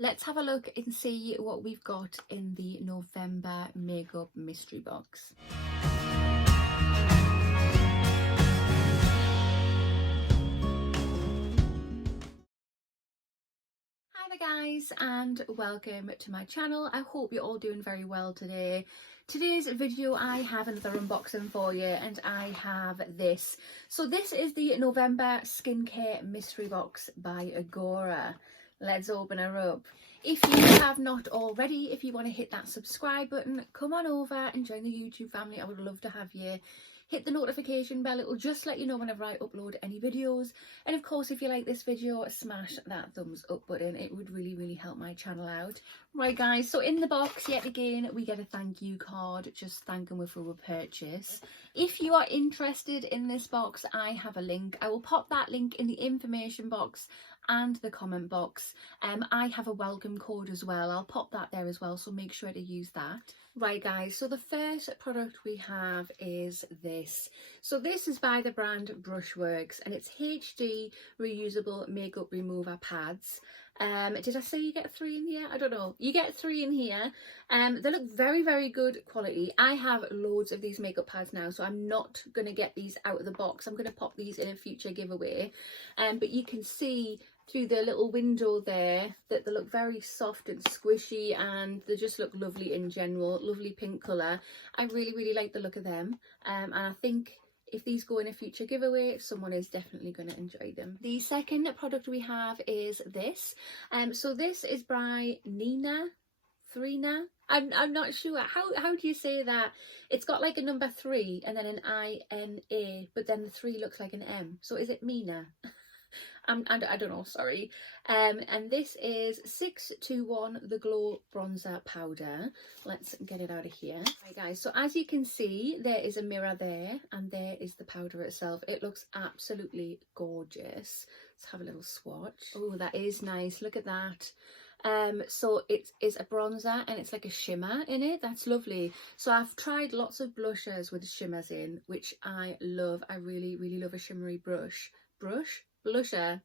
Let's have a look and see what we've got in the November makeup mystery box. Hi there guys, and welcome to my channel. I hope you're all doing very well today. Today's video I have another unboxing for you, and I have this. So this is the November skincare mystery box by Agora. Let's open her up. If you have not already, if you want to hit that subscribe button, come on over and join the YouTube family. I would love to have you. Hit the notification bell, it will just let you know whenever I upload any videos. And of course, if you like this video, smash that thumbs up button. It would really help my channel out. Right guys, so in the box yet again we get a thank you card, just thanking me for a purchase. If you are interested in this box, I have a link. I will pop that link in the information box and the comment box. I have a welcome code as well. I'll pop that there as well, so make sure to use that. Right guys, so the first product we have is this. So this is by the brand Brushworks, and it's HD reusable makeup remover pads. Did I say you get 3 in here? I don't know. You get 3 in here. They look very good quality. I have loads of these makeup pads now, so I'm not going to get these out of the box. I'm going to pop these in a future giveaway. But you can see through the little window there that they look very soft and squishy, and they just look lovely in general. Lovely pink colour. I really like the look of them, and I think if these go in a future giveaway, someone is definitely going to enjoy them. The second product we have is this. So this is by Nina. I'm not sure how do you say that. It's got like a number 3 and then an I-N-A, but then the 3 looks like an M, so is it Mina? I don't know, sorry. And this is 621 The Glow Bronzer Powder. Let's get it out of here. Right guys, so as you can see, there is a mirror there, and there is the powder itself. It looks absolutely gorgeous. Let's have a little swatch. Oh, that is nice, look at that. So it is a bronzer and it's like a shimmer in it. That's lovely. So I've tried lots of blushers with shimmers in, which I love. I really love a shimmery blusher.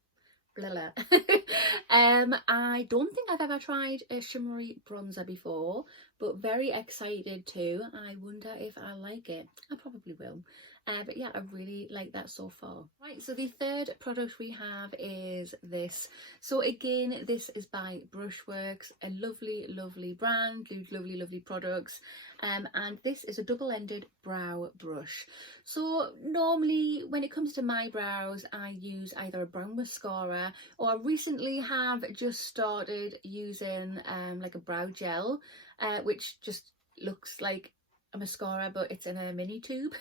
I don't think I've ever tried a shimmery bronzer before, but very excited to. I wonder if I like it. I probably will. But yeah, I really like that so far. Right, so the third product we have is this. So again, this is by Brushworks, a lovely brand, lovely products. And this is a double-ended brow brush. So normally when it comes to my brows, I use either a brown mascara, or I recently have just started using like a brow gel, which just looks like a mascara, but it's in a mini tube.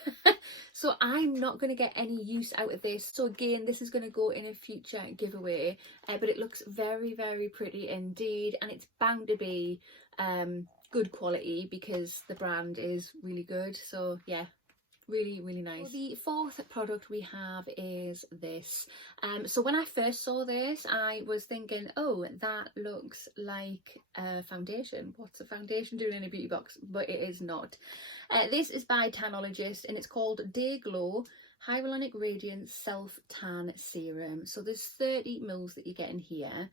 So I'm not going to get any use out of this. So again, this is going to go in a future giveaway, but it looks very pretty indeed, and it's bound to be good quality because the brand is really good. So yeah, really nice. So the fourth product we have is this. So when I first saw this, I was thinking, oh, that looks like a foundation. What's a foundation doing in a beauty box? But it is not. This is by Tanologist, and it's called Day Glow Hyaluronic Radiance Self Tan Serum. So there's 30 mils that you get in here.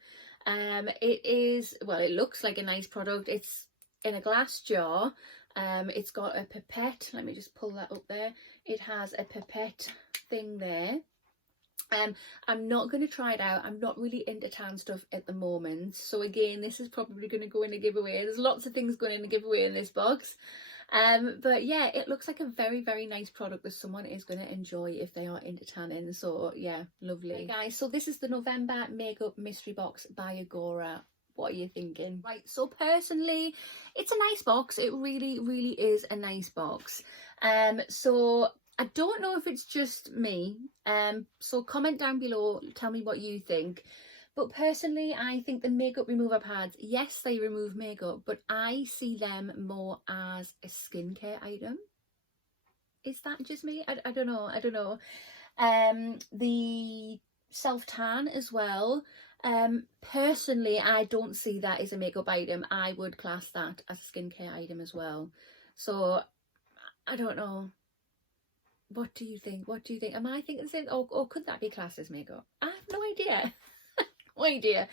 It is, well, it looks like a nice product. It's in a glass jar. It's got a pipette. Let me just pull that up there. It has a pipette thing there. I'm not going to try it out. I'm not really into tan stuff at the moment, so again, this is probably going to go in a giveaway. There's lots of things going in a giveaway in this box. But yeah, it looks like a very nice product that someone is going to enjoy if they are into tanning. So yeah, lovely. Right guys, so this is the November makeup mystery box by Agora. What are you thinking? Right, so personally, it's a nice box. It really is a nice box. So I don't know if it's just me. So comment down below, tell me what you think. But personally, I think the makeup remover pads, yes, they remove makeup, but I see them more as a skincare item. Is that just me? I don't know. The self-tan as well. Personally, I don't see that as a makeup item. I would class that as a skincare item as well. So I don't know. What do you think? Am I thinking the same? Or could that be classed as makeup? I have no idea. No idea.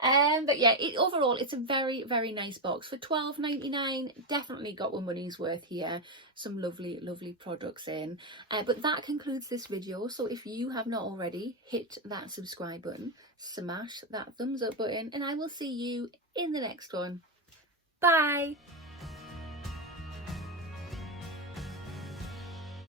But yeah, overall it's a very, very nice box for £12.99. Definitely got my money's worth here. Some lovely, lovely products in. But that concludes this video. So if you have not already, hit that subscribe button, smash that thumbs up button, and I will see you in the next one. Bye.